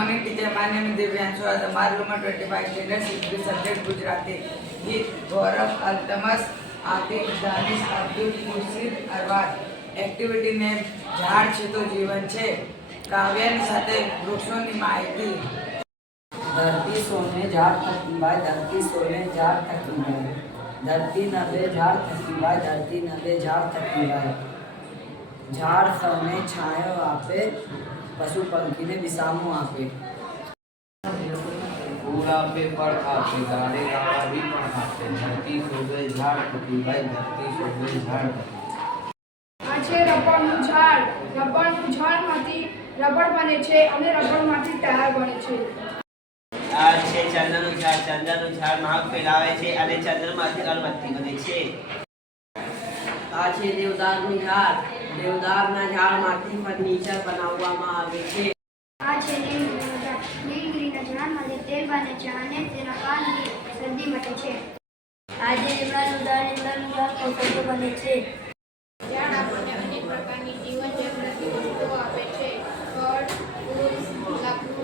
morning, teacher. My name is Divyanshu. As a Mar Roman 25 standard, English subject Gujarati. Git Gaurav Altamas, Atif Danish Abdul Khurshid Arwad. Activity ને ઝાડ છે તો જીવન છે. કાવ્યની સાથે વૃક્ષોની માહિતી. धरती सोने झाड़ थकी भाई, धरती सोने झाड़ थकी भाई, धरती नबे झाड़ थकी भाई, धरती नबे झाड़ थकी भाई, झाड़ सौने छायो आपे, पशु पंखी ने विसामो आपे, पूरा पे पर आपे, गारे गाड़ा भी पर आपे, धरती सोबे झाड़ थकी भाई, धरती सोबे झाड़ थकी. આ છે રબરનું ઝાડ. રબરનું ઝાડમાંથી રબર બને છે અને રબરમાંથી ટાયર બને છે. આ છે ચંદનનું ઝાડ. ચંદનનું ઝાડ મહાગ ફેલાવે છે અને ચંદ્રમાંથી અગરબત્તી બને છે. આ છે દેવદારનું ઝાડ. દેવદારના ઝાડમાંથી ફર્નિચર બનાવવામાં આવે છે. આ છે નીલગીરીનું ઝાડ. નીલગીરીના ઝાડમાંથી તેલ બને છે અને તેના પાનથી શરદી મટે છે. આ છે લીમડાનું ઝાડ. લીમડાનું ઝાડ ઔષધો બને છે. ઝાડ આપણને અનેક પ્રકારની જીવન જરૂરી વસ્તુઓ આપે છે. ફળ, ફૂલ, લાકડું